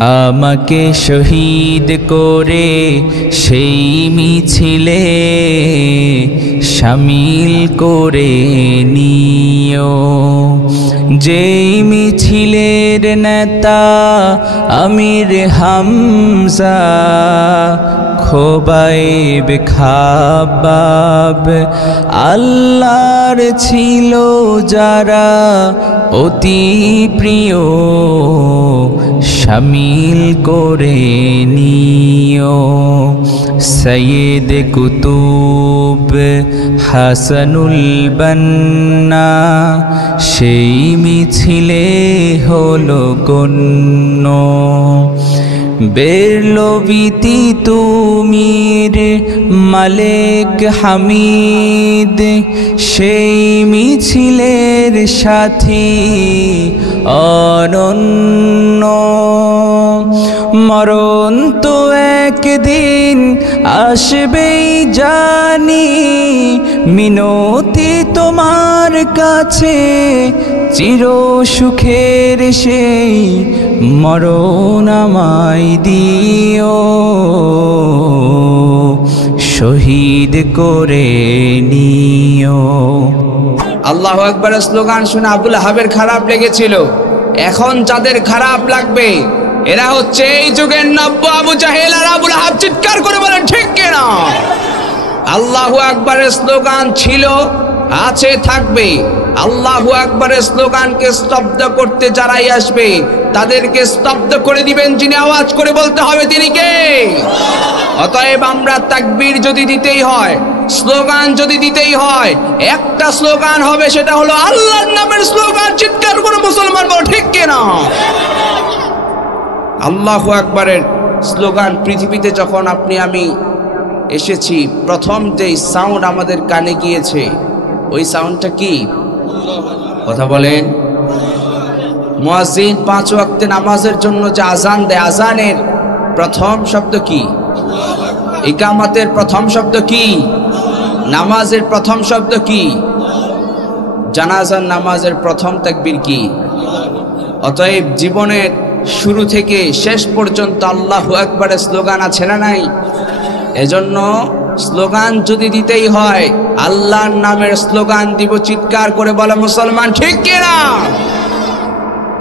আমাকে শহীদ করে সেই মিছিলে শামিল করে নিও। যেই মিছিলের নেতা আমির হামজা, খোবাইব খাব্বাব আল্লাহর ছিল যারা অতি প্রিয়, শামিল করে নিও। সৈয়দ কুতুব হাসানুল বন্না সেই মিছিলে হলো গণ্য। বেরলবিতি তুমির মালিক হামিদ সেই মিছিলের সাথী অনন্য। মরণ তো একদিন আসবেই জানি, মিনতি তোমার কাছে চির সুখের সেই মরণ আমায় দিও, শহীদ করে নিও। আল্লাহু আকবার স্লোগান শুনে আবুল আহাবের খারাপ লেগেছিল। এখন যাদের খারাপ লাগবে এরা হচ্ছে এই যুগের নব্য আবু জাহেল আর আবুল আহাব। চিৎকার করে বলেন ঠিক কিনা? আল্লাহু আকবারের স্লোগান ছিল, আছে, থাকবে। আল্লাহু আকবারের স্লোগানকে স্তব্ধ করতে যারাই আসবে তাদেরকে স্তব্ধ করে দিবেন যিনি আওয়াজ করে বলতে হবে তিনি কে। অতএব আমরা তাকবীর যদি দিতেই হয়, স্লোগান যদি দিতেই হয়, একটা স্লোগান হবে, সেটা হলো আল্লাহর নামের স্লোগান। চিৎকার করে মুসলমান বল ঠিক কিনা? আল্লাহু আকবারের স্লোগান পৃথিবীতে যখন আপনি আমি এসেছি, প্রথম যেই সাউন্ড আমাদের কানে গিয়েছে ওই সাউন্ডটা কি? কথা বলেন। মুয়াজ্জিন 5 ওয়াক্তে নামাজের জন্য যে আজান দেয়, আজানের প্রথম শব্দ কি? ইকামতের প্রথম শব্দ কি? নামাজের প্রথম শব্দ কি? জানাজার নামাজের প্রথম তাকবীর কি? অতএব জীবনের শুরু থেকে শেষ পর্যন্ত আল্লাহু আকবারের স্লোগান আছে না নাই? এজন্য স্লোগান যদি দিতেই হয় আল্লাহর নামের স্লোগান দিব। চিৎকার করে বলে মুসলমান ঠিক কিনা?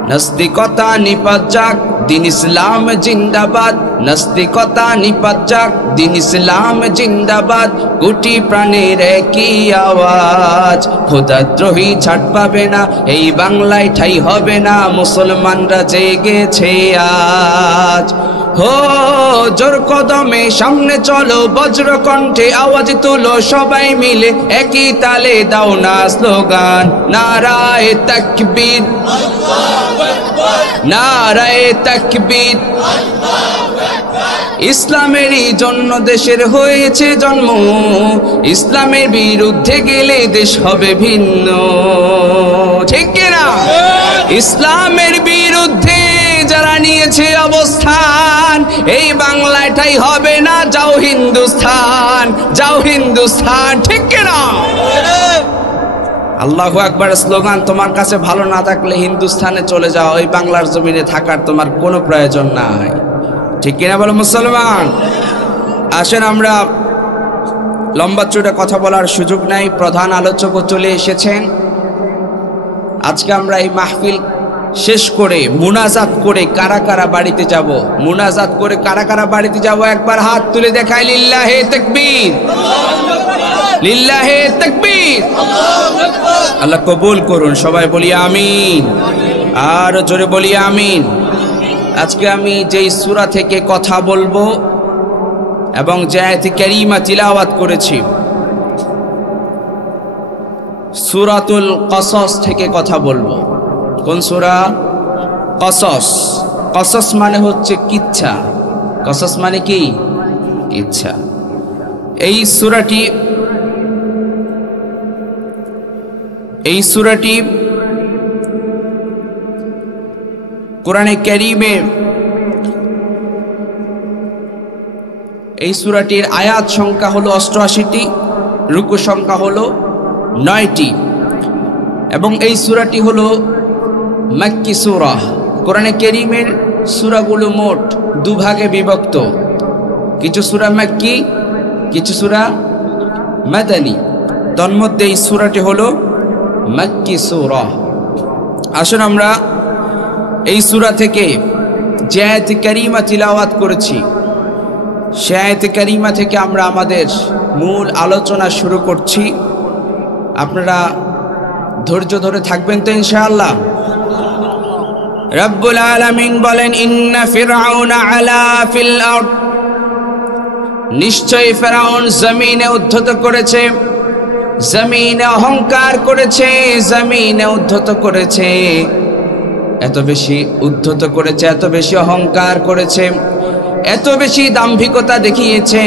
নাস্তিকতা নিপাত যাক, দিন ইসলাম জিন্দাবাদ। নাস্তিকতা নিপাত যাক, দিন ইসলাম জিন্দাবাদ। কোটি প্রাণের একই আওয়াজ, খোদাদ্রোহী ছাড় পাবে না, এই বাংলায় ঠাই হবে না। মুসলমানরা জেগেছে আজ। হো জোর কদমে সামনে চলো, বজ্র কণ্ঠে আওয়াজ তুলো, সবাই মিলে একই তালে দাও না স্লোগান। নারায়ে তাকবীর, নারায়ে তাকবীর। ইসলামেরই জন্য দেশের হয়েছে জন্ম, ইসলামের বিরুদ্ধে গেলে দেশ হবে ভিন্ন। ঠিক কিনা? ইসলামের বিরুদ্ধে যারা নিয়েছে অবস্থান, এই বাংলাটাই হবে না। যাও হিন্দুস্তান, যাও হিন্দুস্তান। ঠিক কিনা? আল্লাহু আকবার স্লোগান তোমার কাছে ভালো না থাকলে হিন্দুস্তানে চলে যাও, এই বাংলার জমিনে থাকার তোমার কোনো প্রয়োজন নাই। ঠিক কিনা বলো মুসলমান? আসেন আমরা লম্বা চূড়া কথা বলার সুযোগ নাই, প্রধান আলোচকও চলে এসেছেন। আজকে আমরা এই মাহফিল শেষ করে মুনাজাত করে কারা কারা বাড়িতে যাব, মুনাজাত করে কারা কারা বাড়িতে যাব একবার হাত তুলে দেখাই। লিল্লাহে তাকবীর, লিল্লাহে তাকবীর। আল্লাহ কবুল করুন, সবাই বলি আমিন। আর জোরে বলি আমিন। আজকে আমি যেই সূরা থেকে কথা বলবো এবং যে আয়াতে কারিমা তিলাওয়াত করেছি, সূরাতুল কসস থেকে কথা বলবো। কোন সূরা? কসস। কসস মানে হচ্ছে কিচ্ছা। কসস মানে কি? কিচ্ছা। এই সূরাটি কোরআনে কারীমের, এই সূরাটির আয়াত সংখ্যা হলো 88টি, রুকু সংখ্যা হলো 9টি এবং এই সূরাটি হলো মাক্কি সূরা। কোরআনে কারীমের সূরাগুলো মোট দুভাগে বিভক্ত। কিছু সূরা মাক্কি, কিছু সূরা মাদানী। তন্মধ্যে এই সূরাটি হলো মাক্কি সূরা। আসুন আমরা এই সূরা থেকে যে আয়াত কারীমা তিলাওয়াত করেছি সে আয়াত কারীমা থেকে আমরা আমাদের মূল আলোচনা শুরু করছি। আপনারা ধৈর্য ধরে থাকবেন তো ইনশাআল্লাহ। রব্বুল আলামিন বলেন, ইন্না ফিরআউনা আলা ফিল আরদ, নিশ্চয়ই ফিরআউন জমিনে উদ্ধত করেছে, জমিনে অহংকার করেছে, জমিনে উদ্ধত করেছে। এত বেশি উদ্ধত করেছে, এত বেশি অহংকার করেছে, এত বেশি দাম্ভিকতা দেখিয়েছে,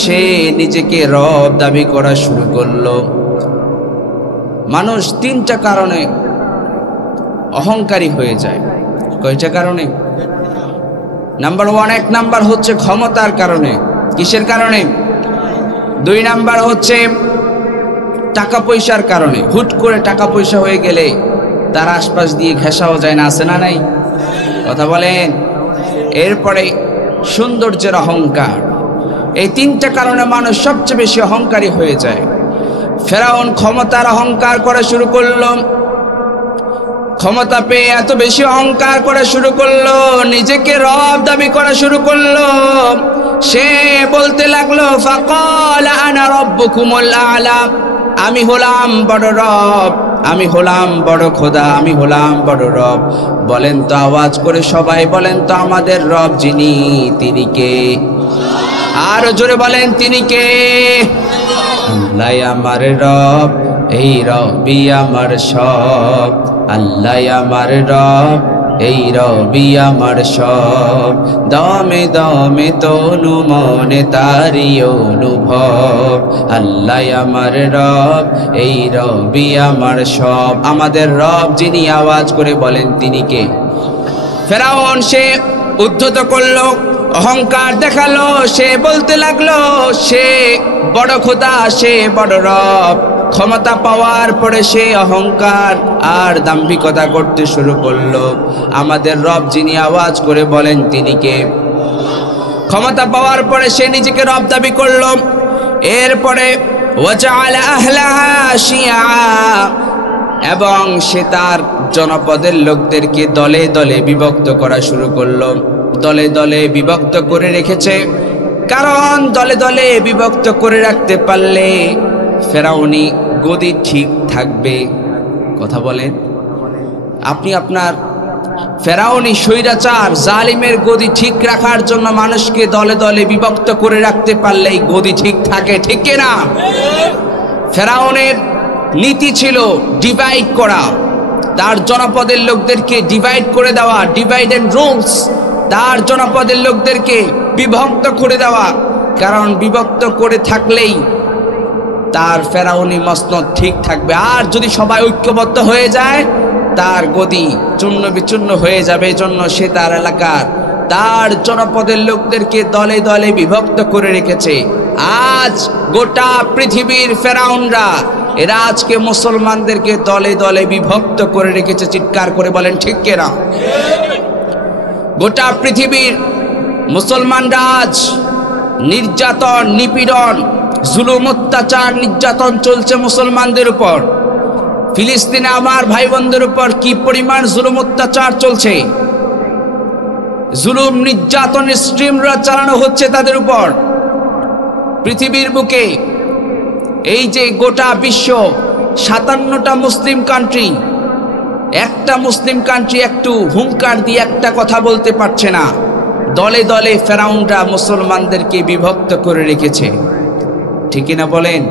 সে নিজেকে রব দাবি করা শুরু করলো। মানুষ তিনটা কারণে অহংকারী হয়ে যায়। কয়টা কারণে? নাম্বার 1, 1 নাম্বার হচ্ছে ক্ষমতার কারণে। কিসের কারণে? 2 নাম্বার হচ্ছে টাকা পয়সার কারণে। হুট করে টাকা পয়সা হয়ে গেলে তার আশপাশ দিয়ে ঘেঁষাও যায় না, আছে না নাই? কথা বলেন। এরপরে সৌন্দর্যের অহংকার। এই তিনটা কারণে মানুষ সবচেয়ে বেশি অহংকারী হয়ে যায়। ফেরাউন ক্ষমতার অহংকার করা শুরু করলো, ক্ষমতা পেয়ে এত বেশি অহংকার করা শুরু করলো, নিজেকে রব দাবি করা শুরু করলো। সে বলতে লাগলো, ফাকালা আনা রাব্বুকুমুল আ'লা, আমি হলাম বড় রব, আমি হলাম বড় খোদা, আমি হলাম বড় রব। বলেন তো আওয়াজ করে সবাই বলেন তো আমাদের রব যিনি, তিনি কে? আর জোরে বলেন, তিনি কে? আল্লাহ আমার রব, এই রবই আমার সব। আল্লাহ আমার রব, এই রবি আমার সব। দমে দমে তনু মনে তারি অনুভব। আল্লাহ আমার রব, এই রবি আমার সব। আমাদের রব যিনি, আওয়াজ করে বলেন তিনি কে? ফেরাউন সে উদ্ধত করলো, অহংকার দেখালো, সে বলতে লাগলো সে বড় খোদা, সে বড় রব। ক্ষমতা পাওয়ার পরে সে অহংকার আর দাম্ভিকতা করতে শুরু করলো। আমাদের রব যিনি, আওয়াজ করে বলেন তিনি কে? ক্ষমতা পাওয়ার পরে সে নিজেকে রব দাবি করলো। এরপরে ওয়াজআলা আহলাহা শিয়া, এবং সে তার জনপদের লোকদেরকে দলে দলে বিভক্ত করা শুরু করলো। দলে দলে বিভক্ত করে রেখেছে, কারণ দলে দলে বিভক্ত করে রাখতে পারলে ফেরাউনি গদি ঠিক থাকবে। কথা বলেন। আপনি আপনার ফেরাউনি স্বৈরাচার জালিমের গদি ঠিক রাখার জন্য মানুষকে দলে দলে বিভক্ত করে রাখতে পারলেই গদি ঠিক থাকে, ঠিক কিনা? ফেরাউনের নীতি ছিল ডিভাইড করা, তার জনপদের লোকদেরকে ডিভাইড করে দেওয়া, ডিভাইড এন্ড রুলস। তার জনপদের লোকদেরকে বিভক্ত করে দেওয়া, কারণ বিভক্ত করে থাকলেই তার ফেরাউনি মসনদ ঠিক থাকবে। আর যদি সবাই ঐক্যবদ্ধ হয়ে যায় তার গদি চূর্ণ বিচূর্ণ হয়ে যাবে। এজন্য সে তার এলাকার তার জনপদের লোকদেরকে দলে দলে বিভক্ত করে রেখেছে। আজ গোটা পৃথিবীর ফেরাউনরা এরা আজকে মুসলমানদেরকে দলে দলে বিভক্ত করে রেখেছে। চিৎকার করে বলেন ঠিক কিনা? গোটা পৃথিবীর মুসলমানরা আজ নির্যাতন, নিপীড়ন, জুলুম, অত্যাচার, নির্যাতন চলছে মুসলমানদের উপর। ফিলিস্তিনে আমার ভাই বোনদের উপর কি পরিমাণ জুলুম অত্যাচার চলছে, জুলুম নির্যাতনের স্ট্রিমরা চালানো হচ্ছে তাদের উপর। পৃথিবীর বুকে এই যে গোটা বিশ্ব 57টা মুসলিম কান্ট্রি, একটা মুসলিম কান্ট্রি একটু হুঙ্কার দিয়ে একটা কথা বলতে পারছে না। দলে দলে ফেরাউনরা মুসলমানদেরকে বিভক্ত করে রেখেছে, ঠিক না বলেন?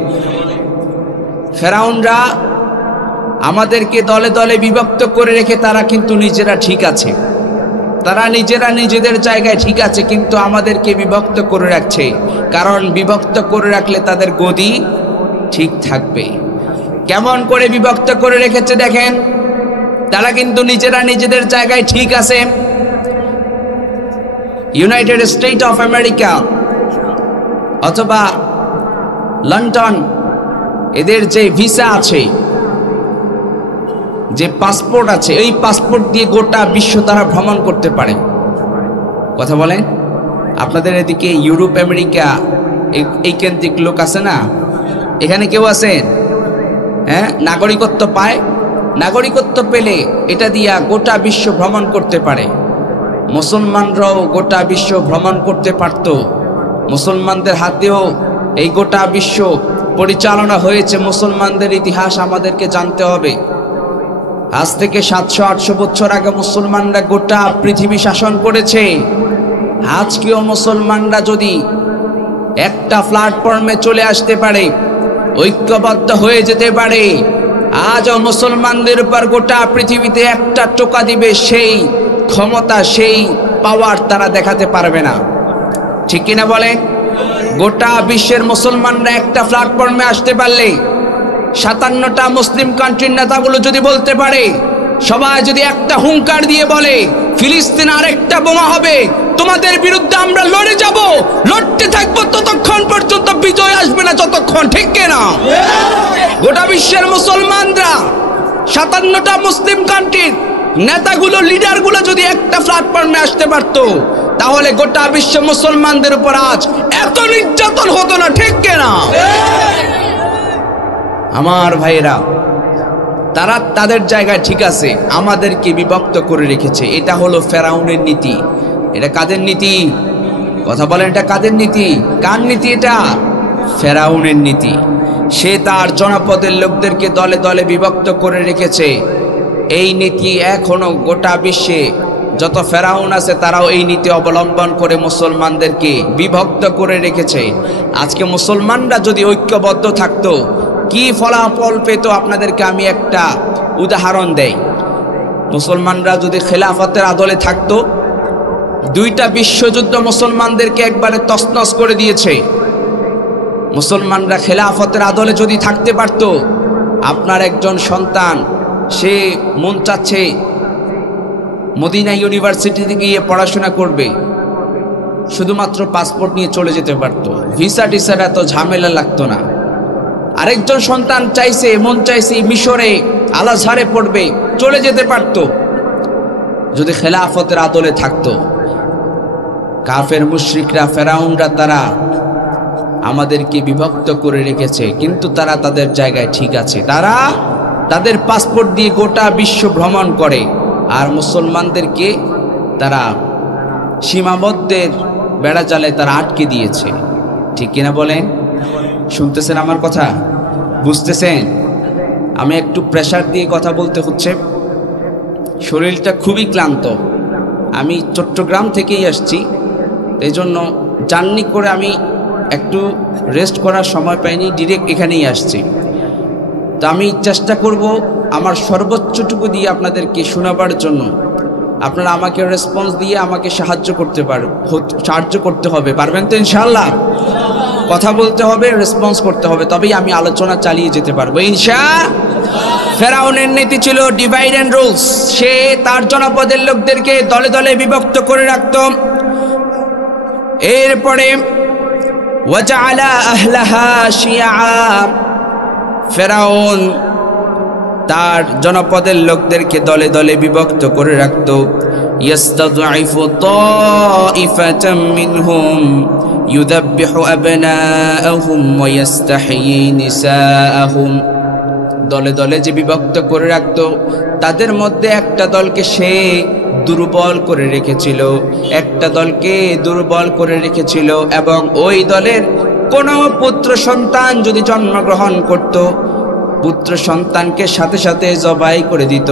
ফেরাউনরা আমাদেরকে দলে দলে বিভক্ত করে রেখে তারা কিন্তু নিজেরা ঠিক আছে, তারা নিজেরা নিজেদের জায়গায় ঠিক আছে, কিন্তু আমাদেরকে বিভক্ত করে রাখছে। কারণ বিভক্ত করে রাখলে তাদের গদি ঠিক থাকবে। কেমন করে বিভক্ত করে রেখেছে দেখেন, তারা কিন্তু নিজেরা নিজেদের জায়গায় ঠিক আছে। ইউনাইটেড স্টেট অফ আমেরিকা অথবা লন্ডন, এদের যে ভিসা আছে যে পাসপোর্ট আছে, এই পাসপোর্ট দিয়ে গোটা বিশ্ব তারা ভ্রমণ করতে পারে। কথা বলেন, আপনাদের এদিকে ইউরোপ আমেরিকা এই কেন্দ্রিক লোক আছে না? এখানে কেউ আছেন? হ্যাঁ, নাগরিকত্ব পায়। নাগরিকত্ব পেলে এটা দিয়া গোটা বিশ্ব ভ্রমণ করতে পারে। মুসলমানরাও গোটা বিশ্ব ভ্রমণ করতে পারত। মুসলমানদের হাতেও এই গোটা বিশ্ব পরিচালনা হয়েছে। মুসলমানদের ইতিহাস আমাদেরকে জানতে হবে। আজ থেকে 700-800 বছর আগে মুসলমানরা গোটা পৃথিবী শাসন করেছে। আজকেও মুসলমানরা যদি একটা প্ল্যাটফর্মে চলে আসতে পারে, ঐক্যবদ্ধ হয়ে যেতে পারে, আজও মুসলমানদের উপর গোটা পৃথিবীতে একটা টোকা দিবে সেই ক্ষমতা, সেই পাওয়ার তারা দেখাতে পারবে না। ঠিক কিনা বলে? গোটা বিশ্বের মুসলমানরা একটা প্ল্যাটফর্মে আসতে পারলে, 57টা মুসলিম কান্ট্রির নেতাগুলো যদি বলতে পারে, সবাই যদি একটা হুঙ্কার দিয়ে বলে ফিলিস্তিন আরেকটা বোমা হবে, তোমাদের বিরুদ্ধে আমরা লড়ে যাব, লড়তে থাকবো ততক্ষণ পর্যন্ত বিজয় আসবে না যতক্ষণ। ঠিক কিনা? গোটা বিশ্বের মুসলমানরা 57টা মুসলিম কান্ট্রির নেতাগুলো, লিডারগুলো যদি একটা প্ল্যাটফর্মে আসতে পারতো, তাহলে গোটা বিশ্ব মুসলমানদের উপর আজ এত নির্যাতন হতো না। ঠিক কিনা? আমার ভাইরা, তারা তাদের জায়গায় ঠিক আছে, আমাদেরকে বিভক্ত করে রেখেছে। এটা হলো ফেরাউনের নীতি। এটা কাদের নীতি? কথা বলেন, এটা কাদের নীতি? কার নীতি এটা? ফেরাউনের নীতি। সে তার জনপদের লোকদেরকে দলে দলে বিভক্ত করে রেখেছে। এই নীতি এখনো গোটা বিশ্বে যত ফেরাউন আছে তারাও এই নীতি অবলম্বন করে মুসলমানদেরকে বিভক্ত করে রেখেছে। আজকে মুসলমানরা যদি ঐক্যবদ্ধ থাকতো, কি ফলাফল পেত আপনাদেরকে আমি একটা উদাহরণ দেই। মুসলমানরা যদি খেলাফতের আদলে থাকতো, 2টা বিশ্বযুদ্ধ মুসলমানদেরকে একবারে তছনছ করে দিয়েছে। মুসলমানরা খেলাফতের আদলে যদি থাকতে পারত, আপনার একজন সন্তান সে মন চাচ্ছে মদিনা ইউনিভার্সিটিতে গিয়ে পড়াশোনা করবে, শুধুমাত্র পাসপোর্ট নিয়ে চলে যেতে পারত, ভিসা টিসার এত ঝামেলা লাগতো না। আরেকজন সন্তান চাইছে, মন চাইছে মিশরে আল আজহারে পড়বে, চলে যেতে পারত, যদি খেলাফতের আদলে থাকতো। কাফের মুশরিকরা, ফেরাউনরা তারা আমাদেরকে বিভক্ত করে রেখেছে, কিন্তু তারা তাদের জায়গায় ঠিক আছে। তারা তাদের পাসপোর্ট দিয়ে গোটা বিশ্ব ভ্রমণ করে, আর মুসলমানদেরকে তারা সীমাবদ্ধের বেড়াজালে তারা আটকে দিয়েছে। ঠিক কিনা বলেন? শুনতেছেন আমার কথা? বুঝতেছেন? আমি একটু প্রেসার দিয়ে কথা বলতে হচ্ছে, শরীরটা খুবই ক্লান্ত। আমি চট্টগ্রাম থেকেই আসছি, এই জন্য জার্নি করে আমি একটু রেস্ট করার সময় পাইনি, ডিরেক্ট এখানেই আসছি। তো আমি চেষ্টা করব আমার সর্বোচ্চটুকু দিয়ে আপনাদেরকে শোনাবার জন্য। আপনারা আমাকে রেসপন্স দিয়ে আমাকে সাহায্য করতে হবে। পারবেন তো ইনশাআল্লাহ? কথা বলতে হবে, রেসপন্স করতে হবে, তবেই আমি আলোচনা চালিয়ে যেতে পারবো ইনশাআল্লাহ। ফেরাউনের নীতি ছিল ডিভাইড অ্যান্ড রুলস। সে তার জনপদের লোকদেরকে দলে দলে বিভক্ত করে রাখত। এরপরে ওয়াজআলা আহলাহা শিয়া, ফেরাউন তার জনপদের লোকদেরকে দলে দলে বিভক্ত করে রাখত। ইয়াস্তাযইফু তাইফাতাম মিনহুম ইউযাব্বিহু আবনাআহুম ওয়া ইস্তাহয়ী নিসাআহুম। দলে দলে যে বিভক্ত করে রাখত, তাদের মধ্যে একটা দলকে সে দুর্বল করে রেখেছিল, একটা দলকে দুর্বল করে রেখেছিল, এবং ওই দলের কোনো পুত্র সন্তান যদি জন্মগ্রহণ করত, পুত্র সন্তানকে সাথে সাথে জবাই করে দিত।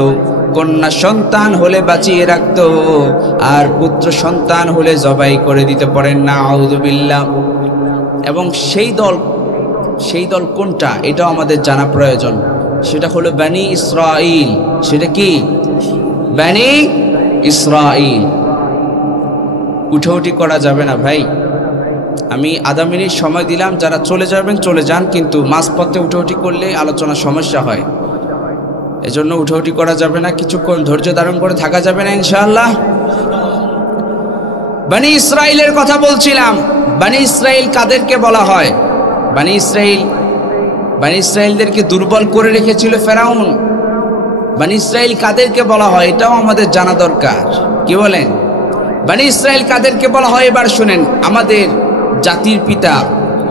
কন্যা সন্তান হলে বাঁচিয়ে রাখত, আর পুত্র সন্তান হলে জবাই করে দিতে পারেন না, আউযুবিল্লাহ। এবং সেই দল কোনটা এটাও আমাদের জানা প্রয়োজন। সেটা হলো বনি ইসরাইল। সেটা কি? বনি ইসরাইল। উঠাউঠি করা যাবে না ভাই। আমি আধা মিনিট সময় দিলাম, যারা চলে যাবেন চলে যান, কিন্তু মাঝপথে উঠাউঠি করলে আলোচনা সমস্যা হয়, এজন্য উঠাউঠি করা যাবে না। কিছুক্ষণ ধৈর্য ধারণ করে থাকা যাবে না ইনশাআল্লাহ। বনি ইসরাইলের কথা বলছিলাম। বনি ইসরাইল কাদেরকে বলা হয়? বনি ইসরাইলদেরকে দুর্বল করে রেখেছিল ফেরাউন। বনি ইসরাইল কাদেরকে বলা হয় এটাও আমাদের জানা দরকার। কি বলেন? বনি ইসরাইল কাদেরকে বলা হয় এবার শুনেন। আমাদের জাতির পিতা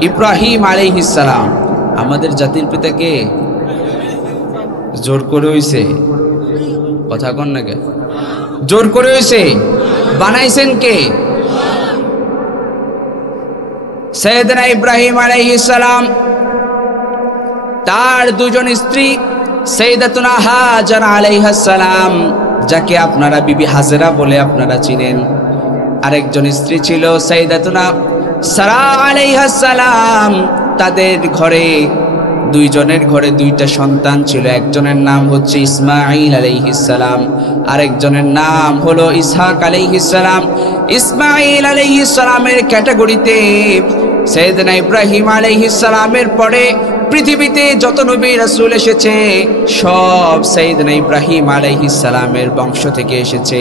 ইব্রাহিম আলাইহিস সালাম। আমাদের জাতির পিতা কে? জোর করে হইছে, কথা কন না কে? জোর করে হইছে। বানাইছেন কে? সাইয়েদনা ইব্রাহিম আলাইহিস সালাম, তার দুজন স্ত্রী সাইয়েদাতুনা হাজারা আলাইহাস সালাম, যাকে আপনারা বিবি হাজেরা বলে আপনারা চিনেন। আরেকজন স্ত্রী ছিল সাইয়েদাতুনা সারা আলাইহাস সালাম। তাদের ঘরে দুইজনের ঘরে দুইটা সন্তান ছিল। একজনের নাম হচ্ছে ইসমাঈল আলাইহিস সালাম, আরেকজনের নাম হলো ইসহাক আলাইহিস সালাম। ইসমাঈল আলাইহিস সালামের ক্যাটাগরিতে সাইয়েদনা ইব্রাহিম আলাইহিস সালামের পরে পৃথিবীতে যত নবী রাসূল এসেছে সব সাইয়েদনা ইব্রাহিম আলাইহিস সালামের বংশ থেকে এসেছে।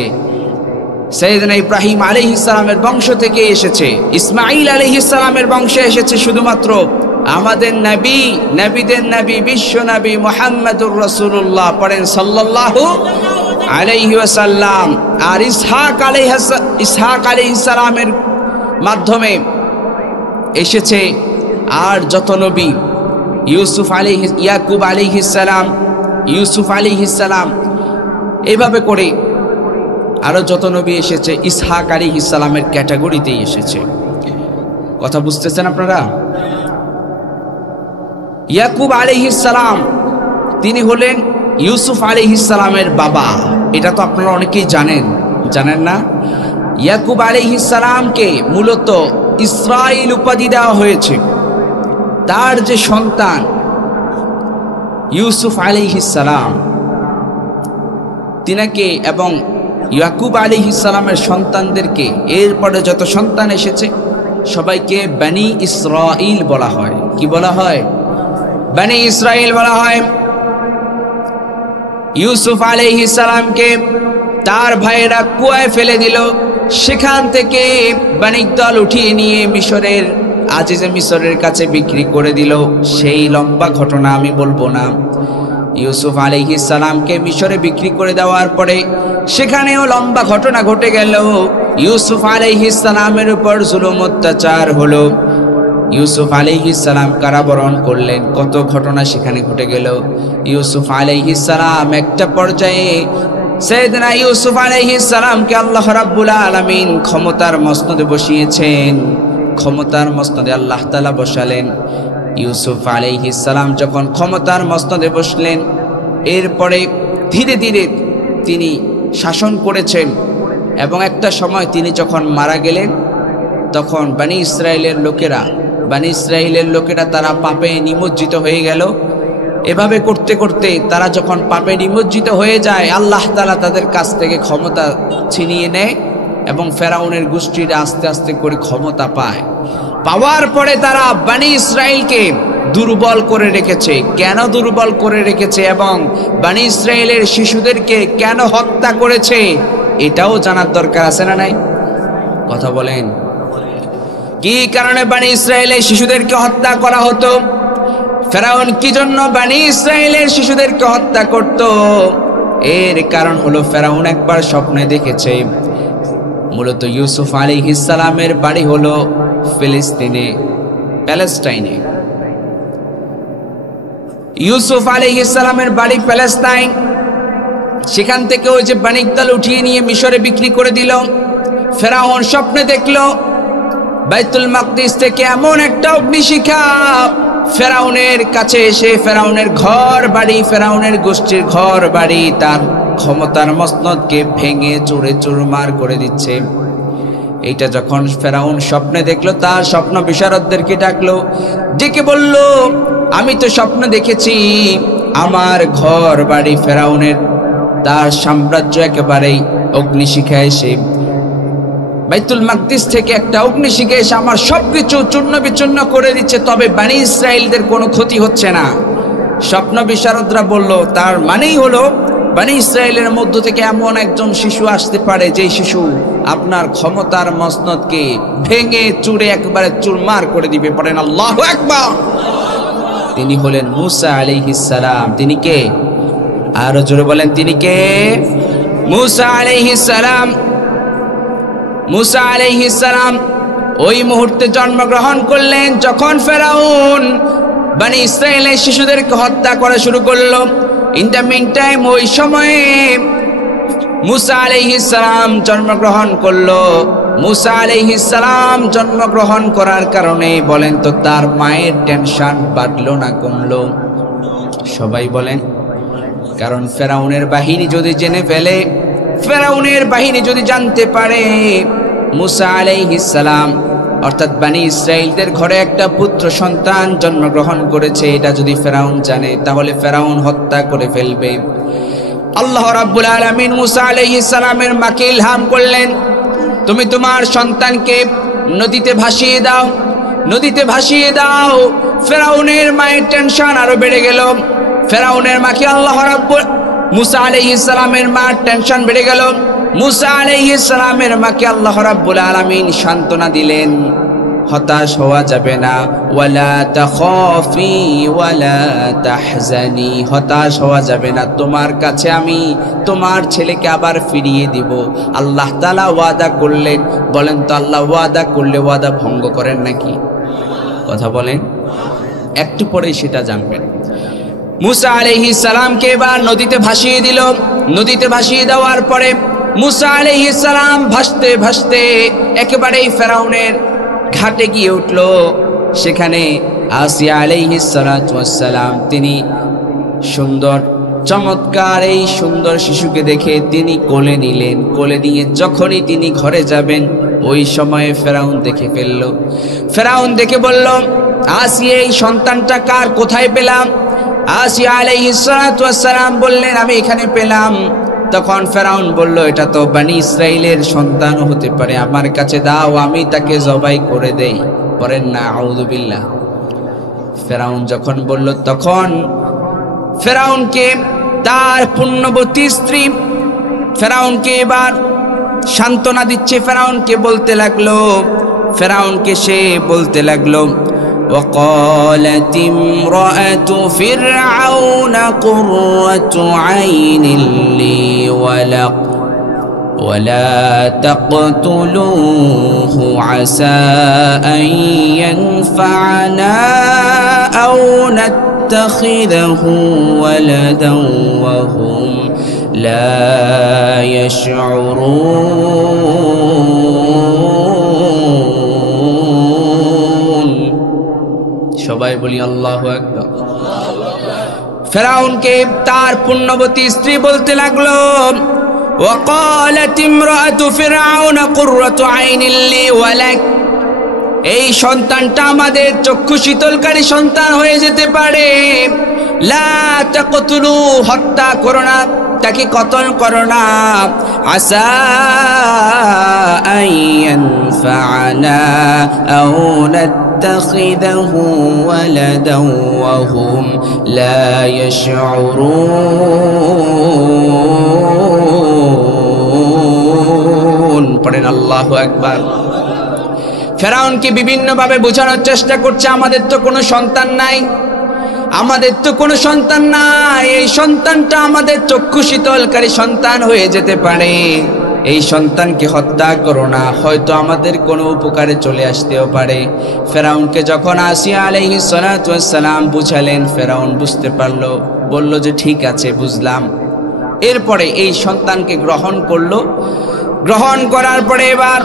সাইয়েদনা ইব্রাহিম আলাইহিস সালামের বংশ থেকে এসেছে। ইসমাঈল আলাইহিস সালামের বংশে এসেছে শুধুমাত্র আমাদের নবী, নবীদের নবী, বিশ্ব নবী মুহাম্মদুর রাসূলুল্লাহ, পড়েন সাল্লাল্লাহু আলাইহি ওয়াসাল্লাম। আর ইসহাক আলাইহিস সালামের মাধ্যমে এসেছে আর যত নবী, ইয়াকুব আলাইহিস সালাম, ইউসুফ আলাইহিস সালাম, এইভাবে করে আরো যত নবী এসেছে ইসহাক আলাইহিস সালামের ক্যাটাগরিতেই এসেছে। কথা বুঝতেছেন আপনারা? ইয়াকুব আলাইহিস সালাম তিনি হলেন ইউসুফ আলাইহিস সালামের বাবা। এটা তো আপনারা অনেকেই জানেন, জানেন না? ইয়াকুব আলাইহিস সালামকে মূলত ইসরাইল উপাধি দেওয়া হয়েছে। তার যে সন্তান ইউসুফ আলাইহিস সালাম, তিনাকে এবং ইয়াকুব আলাইহিস সালামের সন্তানদেরকে, এরপরে যত সন্তান এসেছে সবাইকে বনি ইসরাইল বলা হয়। কি বলা হয়? বনি ইসরাইল বলা হয়। ইউসুফ আলাইহিস সালামকে তার ভাইয়েরা কুয়ায় ফেলে দিল, সেখান থেকে বাণিক দল উঠিয়ে নিয়ে মিশরের আজিজে মিশরের কাছে বিক্রি করে দিল। সেই লম্বা ঘটনা আমি বলবো না। ইউসুফ আলাইহিস সালামকে মিশরে বিক্রি করে দেওয়ার পরে সেখানেও লম্বা ঘটনা ঘটে গেল। ইউসুফ আলাইহিস সালামের উপর জুলুম অত্যাচার হলো। ইউসুফ আলাইহিস সালাম কারাবরণ করলেন। কত ঘটনা সেখানে ঘটে গেল। ইউসুফ আলাইহিস সালাম একটা পর্যায়ে সাইয়েদনা ইউসুফ আলাইহিস সালামকে আল্লাহ রাব্বুল আলামিন ক্ষমতার মসনদে বসিয়েছেন। ক্ষমতার মসনদে আল্লাহ তাআলা বসালেন। ইউসুফ আলাইহিস সালাম যখন ক্ষমতার মসনদে বসলেন, এরপরে ধীরে ধীরে তিনি শাসন করেছেন এবং একটা সময় তিনি যখন মারা গেলেন তখন বনি ইসরাইলের লোকেরা তারা পাপে নিমজ্জিত হয়ে গেল। এভাবে করতে করতে তারা যখন পাপে নিমজ্জিত হয়ে যায়, আল্লাহ তাআলা তাদের কাছ থেকে ক্ষমতা ছিনিয়ে নেয় এবং ফেরাউনের গোষ্ঠীরা আস্তে আস্তে করে ক্ষমতা পায়। পাওয়ার পরে তারা বনি ইসরাইলকে দুর্বল করে রেখেছে। কেন দুর্বল করে রেখেছে এবং বনি ইসরাইলের শিশুদেরকে কেন হত্যা করেছে এটাও জানার দরকার আছে না নাই? কথা বলেন। কি কারণে বনি ইসরাইলের শিশুদেরকে হত্যা করা হতো? ফেরাউন কি জন্য বনি ইসরাইলের শিশুদেরকে হত্যা করত? এর কারণ হলো ফেরাউন একবার স্বপ্নে দেখেছে মূলত ইউসুফ আলাইহিস সালামের বাড়ি হলো প্যালেস্টাইনে। ইউসুফ আলাইহিস সালামের বাড়ি প্যালেস্টাইন। সেখান থেকে ওই যে বাণিক দল উঠিয়ে নিয়ে মিশরে বিক্রি করে দিল। ফেরাউন স্বপ্নে দেখলো বাইতুল মাকদিস থেকে এমন একটা অগ্নিশিখা ফেরাউনের কাছে এসে ফেরাউনের ঘর বাড়ি, ফেরাউনের গোষ্ঠীর ঘর বাড়ি, তার ক্ষমতার মসনদকে ভেঙে চুরে চুরমার করে দিচ্ছে। এইটা যখন ফেরাউন স্বপ্নে দেখলো, তার স্বপ্ন বিশারদদেরকে ডাকলো, ডেকে বলল, আমি তো স্বপ্ন দেখেছি আমার ঘর বাড়ি ফেরাউনের, তার সাম্রাজ্য একেবারেই অগ্নিশিখা এসে বাইতুল মাকদিস থেকে একটা অগ্নিশিখা এসে আমার সবকিছু চূর্ণ বিচূর্ণ করে দিচ্ছে, তবে বনি ইসরাইলদের কোনো ক্ষতি হচ্ছে না। স্বপ্ন বিশারদরা বলল, তার মানেই হলো বনি ইসরাইলের মধ্য থেকে এমন একজন শিশু আসতে পারে যে শিশু আপনার ক্ষমতার মসনদকে ভেঙে চুরে একেবারে চুরমার করে দিবে। পড়েন আল্লাহু আকবার। তিনি হলেন মুসা আলাইহিস সালাম। তিনি কে? আরো জোরে বলেন তিনি কে? মুসা আলাইহিস সালাম। মুসা আলাইহিস সালাম ওই মুহূর্তে জন্মগ্রহণ করলেন যখন ফেরাউন বনি ইসরাইলের শিশুদেরকে হত্যা করা শুরু করলো। ইন দ্য মিন টাইম ওই সময়ে মুসা আলাইহিস সালাম জন্মগ্রহণ করলো। মুসা আলাইহিস সালাম জন্মগ্রহণ করার কারণে বলেন তো তার মায়ের টেনশন বাড়লো না কমলো? সবাই বলেন। কারণ ফেরাউনের বাহিনী যদি জেনে ফেলে, ফেরাউনের বাহিনী যদি জানতে পারে মুসা আলাইহিস সালাম অর্থাৎ বনি ইসরাইলদের ঘরে একটা পুত্র সন্তান জন্মগ্রহণ করেছে, এটা যদি ফেরাউন জানে তাহলে ফেরাউন হত্যা করে ফেলবে। আল্লাহ রাব্বুল আলামিন মুসা আলাইহিস সালামের মাকে ইলহাম করলেন, তুমি তোমার সন্তানকে নদীতে ভাসিয়ে দাও, নদীতে ভাসিয়ে দাও। ফেরাউনের মায়ের টেনশন আরো বেড়ে গেল। ফেরাউনের মাকে আল্লাহ রাব্বুল মুসা আলাইহিস সালামের মার টেনশন বেড়ে গেল। মুসা আলাইহিস সালামের মাকে আল্লাহ রাব্বুল আলামিন সান্ত্বনা দিলেন, হতাশ হওয়া যাবে না। ওয়ালা তাখাফি ওয়ালা তাহজানি, হতাশ হওয়া যাবে না, তোমার কাছে আমি তোমার ছেলেকে আবার ফিরিয়ে দিব। আল্লাহ তাআলা ওয়াদা করলেন। বলেন তো আল্লাহ ওয়াদা করলে ওয়াদা ভঙ্গ করেন নাকি? কথা বলেন। একটু পরে সেটা জানবেন। মুসা আলাইহিস সালামকে এবার নদীতে ভাসিয়ে দিল। নদীতে ভাসিয়ে দেওয়ার পরে মুসা আলাইহিস সালাম ভাসতে ভাসতে একেবারেই ফেরাউনের ঘাটে গিয়ে উঠল। সেখানে আসিয়া আলাইহিস সালাতু ওয়াস সালাম তিনি সুন্দর চমৎকার এই সুন্দর শিশুকে দেখে তিনি কোলে নিলেন। কোলে নিয়ে যখনই তিনি ঘরে যাবেন ওই সময়ে ফেরাউন দেখে ফেলল। ফেরাউন দেখে বলল, আসিয়া এই সন্তানটা কার, কোথায় পেলাম? আসিয়া আলাইহিস সালাতু ওয়াস সালাম বললেন, আমি এখানে পেলাম। তখন ফেরাউন বলল, এটা তো বনি ইসরাইলের সন্তান হতে পারে, আমার কাছে দাও, আমি তাকে জবাই করে দেই। পড়েন না আউযু বিল্লাহ। ফেরাউন যখন বলল তখন ফেরাউনকে তার পুণ্যবতী স্ত্রী ফেরাউনকে এবার সান্ত্বনা দিচ্ছে। ফেরাউনকে বলতে লাগলো, ফেরাউনকে সে বলতে লাগলো, وقالت امرأة فرعون قرة عين لي ولك ولا تقتلوه عسى أن ينفعنا أو نتخذه ولدا وهم لا يشعرون। সবাই বলি আল্লাহু আকবার। ফেরাউনকে তার পুণ্যবতী স্ত্রী বলতে লাগলো, وقالت امرأة فرعون قرة عين لي ولك, এই সন্তানটা আমাদের চক্ষু শীতলকারী সন্তান হয়ে যেতে পারে। লা তাকতুলু, হত্যা করো না, তাকে কতল করো না। আসা আন ইয়ানফা'না আও নাত্তাখিযাহু ওয়ালাদান ওয়া হুম লা ইয়াশউরুন। পড়েন আল্লাহু আকবার। ফেরাউনকে বিভিন্নভাবে বোঝানোর চেষ্টা করছে, আমাদের তো কোনো সন্তান নাই, আমাদের তো কোনো সন্তান নাই, এই সন্তানটা আমাদের চক্ষু শীতলকারী সন্তান হয়ে যেতে পারে, এই সন্তানকে হত্যা করো না, হয়তো আমাদের কোনো উপকারে চলে আসতেও পারে। ফেরাউনকে যখন আসিয়া আলাইহিস সালাতু ওয়াস সালাম বুঝালেন, ফেরাউন বুঝতে পারলো, বলল যে ঠিক আছে বুঝলাম। এরপরে এই সন্তানকে গ্রহণ করলো। গ্রহণ করার পরে এবার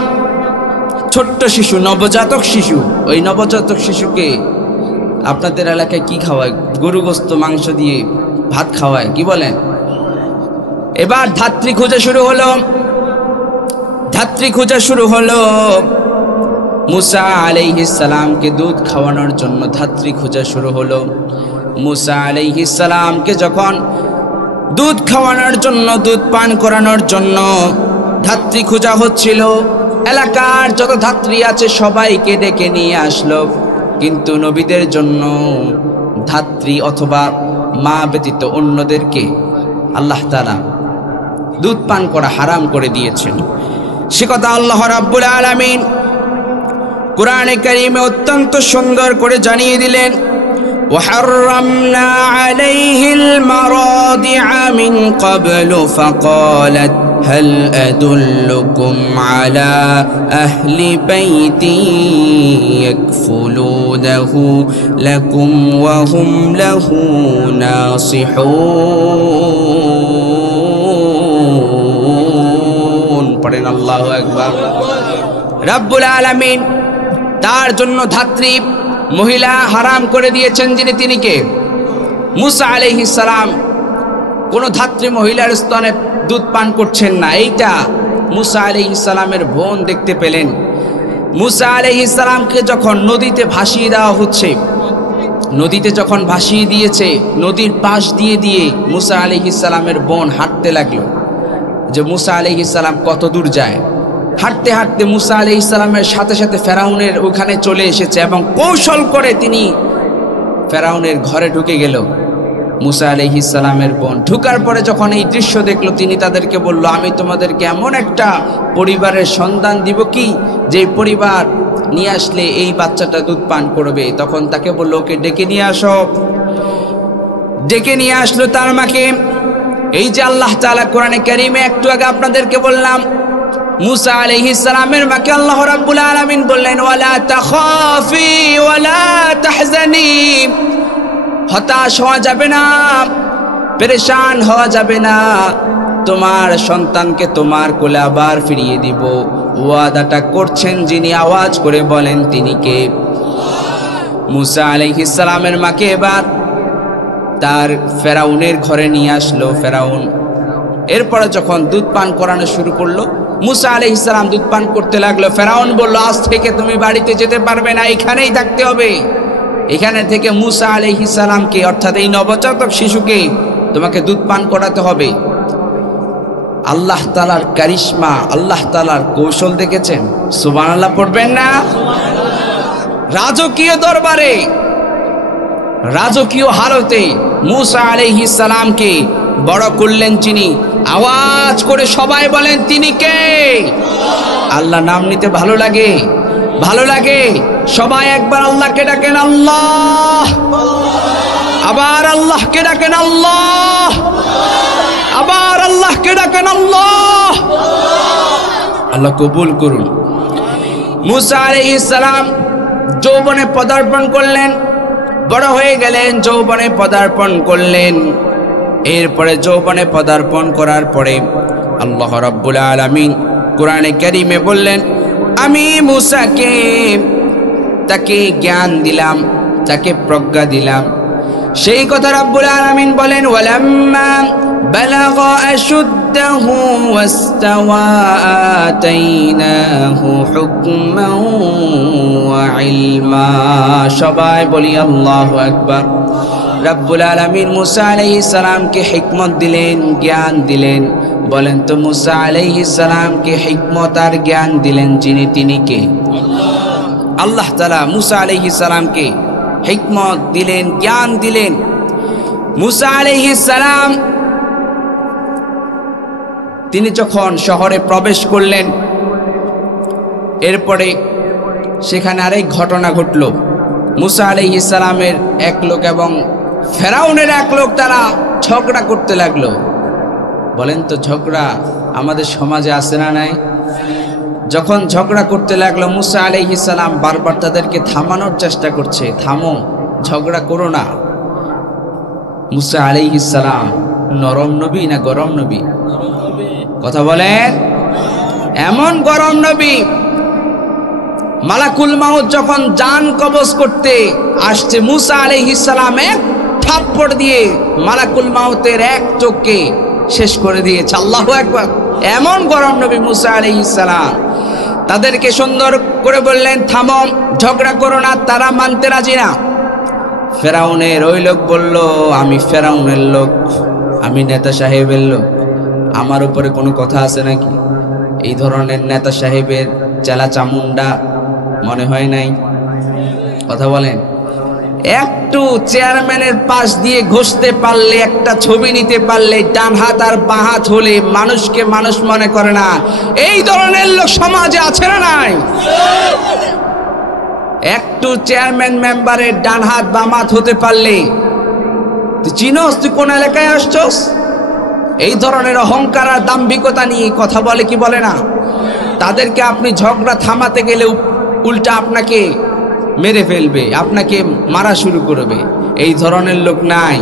ছোট্ট শিশু, নবজাতক শিশু, ওই নবজাতক শিশুকে আপনাদের এলাকায় কি খাওয়ায়? গরু গোস্ত মাংস দিয়ে ভাত খাওয়ায়, কি বলেন? এবার ধাত্রী খোঁজা শুরু হলো, ধাত্রী খোঁজা শুরু হলো। মুসা আলাইহিস সালামকে দুধ খাওয়ানোর জন্য ধাত্রী খোঁজা শুরু হলো। মুসা আলাইহিস সালামকে যখন দুধ খাওয়ানোর জন্য, দুধ পান করানোর জন্য ধাত্রী খোঁজা হচ্ছিল, এলাকার যত ধাত্রী আছে সবাইকে ডেকে নিয়ে আসলো। কিন্তু নবীদের জন্য ধাত্রী অথবা মা ব্যতীত অন্যদেরকে আল্লাহ তাআলা দুধ পান করা হারাম করে দিয়েছেন। সে কথা আল্লাহ রাব্বুল আলামিন কোরআনে কারীমে অত্যন্ত সুন্দর করে জানিয়ে দিলেন। وحرمنا عليه المراضع من قبل فقالت هل أدلكم على أهل بيت يكفلونه لكم وهم له ناصحون পড়েন আল্লাহু আকবার। রব্বুল আলামিন তার জন্য ধাত্রী মহিলা হারাম করে দিয়েছেন, যিনি তিনি কে? মুসা আলাইহিস সালাম কোন ধাত্রী মহিলার স্তনে দুধ পান করছেন না, এইটা মুসা আলাইহিস সালামের বোন দেখতে পেলেন। মুসা আলাইহিস সালামকে যখন নদীতে ভাসিয়ে দেওয়া হচ্ছে, নদীতে যখন ভাসিয়ে দিয়েছে, নদীর পাশ দিয়ে দিয়ে মুসা আলাইহিস সালামের বোন হাঁটতে লাগলো, যে মুসা আলাইহিস সালাম কত দূর যায়। হাঁটতে হাঁটতে মুসা আলাইহিস সালামের সাথে সাথে ফেরাউনের ওখানে চলে এসেছে এবং কৌশল করে তিনি ফেরাউনের ঘরে ঢুকে গেল। মুসা আলাইহিস সালামের বোন ঢুকার পরে যখন এই দৃশ্য দেখলো, তিনি তাদেরকে বলল, আমি তোমাদেরকে এমন একটা পরিবারের সন্তান দিব কি যে পরিবার নিয়ে আসলে এই বাচ্চাটা দুধ পান করবে। তখন তাকে বললো, ওকে ডেকে নিয়ে আসো। ডেকে নিয়ে আসলো তার মাকে। এই যে আল্লাহ তাআলা কোরআনে কারীমে একটু আগে আপনাদেরকে বললাম, মুসা আলাইহিস সালামের মাকে আল্লাহ রাব্বুল আলামিন বললেন, ওয়ালা তাখাফি ওয়ালা তাহজানি, হতাশ হওয়া যাবে না, পেরেশান হওয়া যাবে না, তোমার সন্তানকে তোমার কোলে আবার ফিরিয়ে দিব। ওয়াদাটা করছেন যিনি, আওয়াজ করে বলেন তিনি কে? মুসা আলাইহিস সালামের মাকে এবার তার ফেরাউনের ঘরে নিয়ে আসলো ফেরাউন। এরপরে যখন দুধ পান করানো শুরু করলো, মুসা আলাইহিস সালাম দুধ পান করতে লাগলো। ফেরাউন বলল, আজ থেকে তুমি বাড়িতে যেতে পারবে না, এখানেই থাকতে হবে। এখানে থেকে মুসা আলাইহিস সালামকে, অর্থাৎ এই নবজাতক শিশুকে তোমাকে দুধ পান করাতে হবে। আল্লাহ তাআলার কারিশমা, আল্লাহ তাআলার কৌশল দেখেছেন? সুবহানাল্লাহ পড়বেন না? রাজকীয় দরবারে, রাজকীয় হালতে মুসা আলাইহিস সালামকে বড় করলেন যিনি। আওয়াজ করে সবাই বলেন তিনি কে? আল্লাহ নাম নিতে ভালো লাগে, ভালো লাগে। সবাই একবার আল্লাহকে ডাকেন আল্লাহ, আবার আল্লাহকে ডাকেন আল্লাহ, আবার আল্লাহকে ডাকেন আল্লাহ। আল্লাহ কবুল করুন। মুসা আলাইহিস সালাম যৌবনে পদার্পণ করলেন, বড় হয়ে গেলেন, যৌবনে পদার্পণ করলেন। এরপরে যৌবনে পদার্পণ করার পরে আল্লাহ রাব্বুল আলামিন কোরআনে কারীমে বললেন, আমি মুসাকে তাকে জ্ঞান দিলাম, তাকে প্রজ্ঞা দিলাম। সেই কথা রাব্বুল আলামিন বলেন, ওয়ালাম্মা বালাগা আশুদ্দাহু ওয়াস্তাওয়া আতাইনাহু হুকমান ওয়া ইলমা। সবাই বলি আল্লাহু আকবার। রাব্বুল আলামিন মুসা আলাইহিস সালামকে হিকমত দিলেন, জ্ঞান দিলেন। বলেন তো, মুসা আলাইহিস সালামকে হিকমত আর জ্ঞান দিলেন যিনি, তিনি কে? আল্লাহ তাআলা মুসা আলাইহিস সালামকে হিকমত দিলেন, জ্ঞান দিলেন। মুসা আলাইহিস সালাম তিনি যখন শহরে প্রবেশ করলেন, এরপরে সেখানে আরেক ঘটনা ঘটল। মুসা আলাইহিস সালামের এক লোক এবং ফেরাউনের এক লোক, তারা ঝগড়া করতে লাগলো। বলেন তো, ঝগড়া আমাদের সমাজে আছে না নাই? যখন ঝগড়া করতে লাগলো, মুসা আলাইহিস সালাম বারবার তাদেরকে থামানোর চেষ্টা করছে, থামো, ঝগড়া করো না। মুসা আলাইহিস সালাম নরম নবী না গরম নবী? কথা বলেন। এমন গরম নবী, মালাকুল মাউত যখন জান কবজ করতে আসছে, মুসা আলাইহিস সালাম এক থাপ্পড় দিয়ে মালাকুল মাউতের এক চোখকে শেষ করে দিয়েছে। আল্লাহু আকবার। এমন গরম নবী মুসা আলাইহিস সালাম। তাদেরকে সুন্দর করে বললেন, থামো, ঝগড়া করো না। তারা মানতে রাজি না। ফেরাউনের ওই লোক বলল, আমি ফেরাউনের লোক, আমি নেতা সাহেবের লোক, আমার উপরে কোনো কথা আছে নাকি? এই ধরনের নেতা সাহেবের চেলা চামুন্ডা মনে হয় নাই? কথা বলেন। একটু চেয়ারম্যানের পাশ দিয়ে ঘষতে পারলে, একটা ছবি নিতে পারলে, ডান হাত আর বাঁ হাত হলে মানুষকে মানুষ মনে করে না। এই ধরনের লোক সমাজে আছে না নাই? একটু চেয়ারম্যান মেম্বারের ডান হাত বাম হাত হতে পারলে তুই চিনোস তুই কোন এলাকায় আসছস? এই ধরনের অহংকার আর দাম্ভিকতা নিয়ে কথা বলে কি বলে না? তাদেরকে আপনি ঝগড়া থামাতে গেলে উল্টা আপনাকে মেরে ফেলবে, আপনাকে মারা শুরু করবে। এই ধরনের লোক নাই।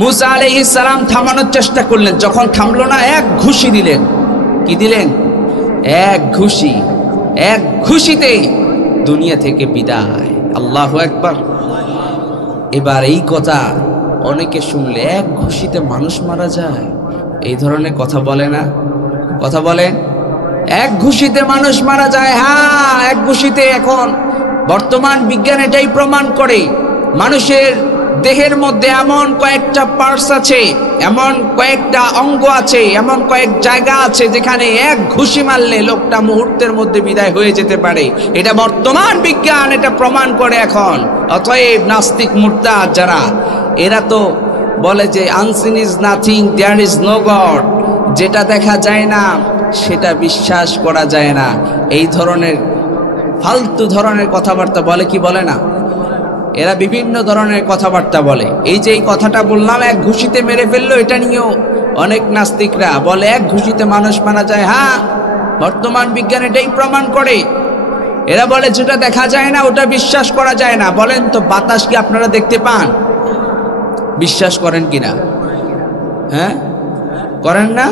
মুসা আলাইহিস সালাম থামানোর চেষ্টা করলেন, যখন থামলো না এক ঘুষি দিলেন। কি দিলেন? এক ঘুষি। এক ঘুষিতে দুনিয়া থেকে বিদায়। আল্লাহু আকবার। এবার এই কথা অনেকে শুনলে, এক ঘুষিতে মানুষ মারা যায়, এই ধরনের কথা বলে না? কথা বলেন, এক ঘুষিতে মানুষ মারা যায়। হ্যাঁ, এক ঘুষিতে। এখন বর্তমান বিজ্ঞান এটাই প্রমাণ করে, মানুষের দেহের মধ্যে এমন কয়েকটা পার্টস আছে, এমন কয়েকটা অঙ্গ আছে, এমন কয়েক জায়গা আছে যেখানে এক ঘুষি মারলে লোকটা মুহূর্তের মধ্যে বিদায় হয়ে যেতে পারে। এটা বর্তমান বিজ্ঞান এটা প্রমাণ করে এখন। অতএব নাস্তিক মুরতাদ যারা, এরা তো বলে যে unseen is nothing, there is no God. যেটা দেখা যায় না সেটা বিশ্বাস করা যায় না। এই ধরনের ফালতু ধরনের কথাবার্তা বলে কি বলে না? এরা বিভিন্ন ধরনের কথাবার্তা বলে। এই যে এই কথাটা বললাম, এক ঘুষিতে মেরে ফেললো, এটা নিয়েও অনেক নাস্তিকরা বলে এক ঘুষিতে মানুষ মারা যায়। হ্যাঁ, বর্তমান বিজ্ঞান এটাই প্রমাণ করে। এরা বলে যেটা দেখা যায় না ওটা বিশ্বাস করা যায় না। বলেন তো, বাতাস কি আপনারা দেখতে পান? বিশ্বাস করেন কিনা? হ্যাঁ, করেন না?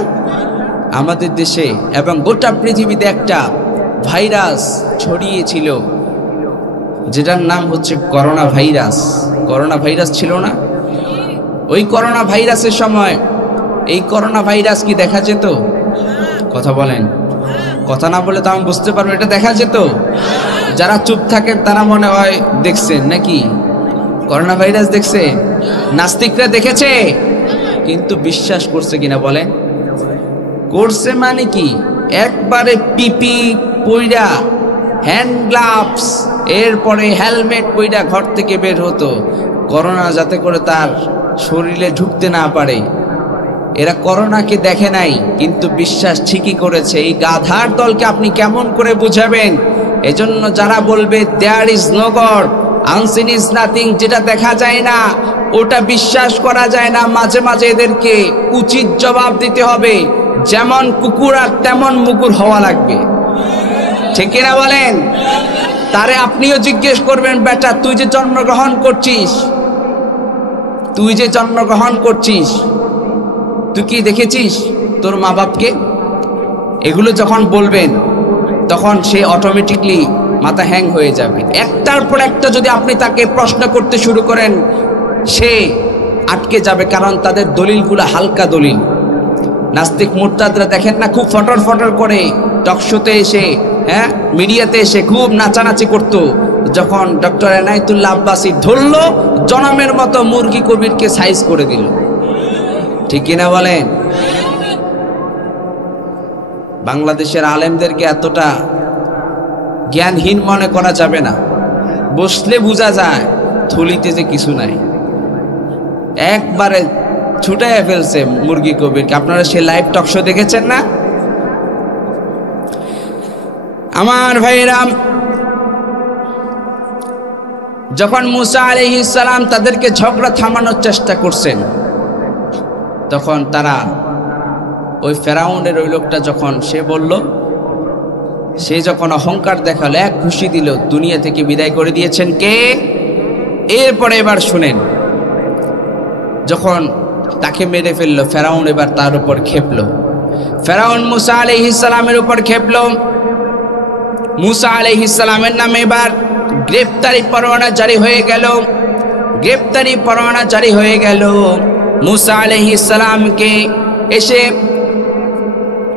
আমাদের দেশে এবং গোটা পৃথিবীতে একটা ভাইরাস ছড়িয়েছিল, যেটার নাম হচ্ছে করোনা ভাইরাস। করোনা ভাইরাস ছিল না? ওই করোনা ভাইরাসের সময় এই করোনা ভাইরাস কি দেখা যেত? কথা বলেন। কথা না বলে তো আমি বুঝতে পারবো এটা দেখা যেত। যারা চুপ থাকেন তারা মনে হয় দেখছেন নাকি? করোনা ভাইরাস দেখছে? নাস্তিকরা দেখেছে, কিন্তু বিশ্বাস করছে কিনা বলেন? করছে মানে কি? একবারে পিপি পইরা, হ্যান্ড গ্লাভস, এরপরে হেলমেট পইরা ঘর থেকে বের হতো, করোনা যাতে করে তার শরীরে ঢুকতে না পারে। এরা করোনাকে দেখে নাই, কিন্তু বিশ্বাস ঠিকই করেছে। এই গাধার দলকে আপনি কেমন করে বুঝাবেন? এজন্য যারা বলবে there is no God, unseen is nothing, যেটা দেখা যায় না ওটা বিশ্বাস করা যায় না, মাঝে মাঝে এদেরকে উচিত জবাব দিতে হবে। যেমন কুকুর আর তেমন মুকুর হওয়া লাগবে, ঠিক কিনা বলেন? তারে আপনিও জিজ্ঞেস করবেন, বেটা তুই যে জন্মগ্রহণ করছিস, তুই যে জন্মগ্রহণ করছিস, তুই কি দেখেছিস তোর মা বাপকে? এগুলো যখন বলবেন তখন সে অটোমেটিকলি মাথা হ্যাং হয়ে যাবে। একটার পর একটা যদি আপনি তাকে প্রশ্ন করতে শুরু করেন, সে আটকে যাবে, কারণ তাদের দলিলগুলো হালকা দলিল। নাস্তিক মুরতাদরা দেখেন না, খুব ফটর ফটর করে টকশোতে এসে, হ্যাঁ, মিডিয়াতে এসে খুব নাচানাচি করতো। যখন ডক্টর এনায়েতুল্লাহ আব্বাসী ধরলো, জনমের মতো মুরগি কবিরকে সাইজ করে দিল, ঠিক কিনা বলেন? বাংলাদেশের আলেমদেরকে এতটা জ্ঞানহীন মনে করা যাবে না। বসলে বোঝা যায় থলিতে যে কিছু নাই, একবারে ছুটাইয়া ফেলছে মুরগি কবিরকে। আপনারা সে লাইভ টক শো দেখেছেন না? আমার ভাইরাম, যখন মুসা আলাইহিস সালাম তাদেরকে ঝগড়া থামানোর চেষ্টা করছেন, তখন তারা ওই ফেরাউনের ওই লোকটা যখন সে বলল, সে যখন অহংকার দেখালো, এক ঘুষি দিল, দুনিয়া থেকে বিদায় করে দিয়েছেন কে? এরপরে এবার শুনেন, যখন তাকে মেরে ফেললো ফেরাউন, এবার তার উপর খেপলো। ফেরাউন মুসা আলাইহিস সালামের উপর খেপলো। মুসা আলাইহিস সালামের নামে এবার গ্রেফতারি পরোয়ানা জারি হয়ে গেল। গ্রেফতারি পরোয়ানা জারি হয়ে গেল। মুসা আলাইহিস সালামকে এসে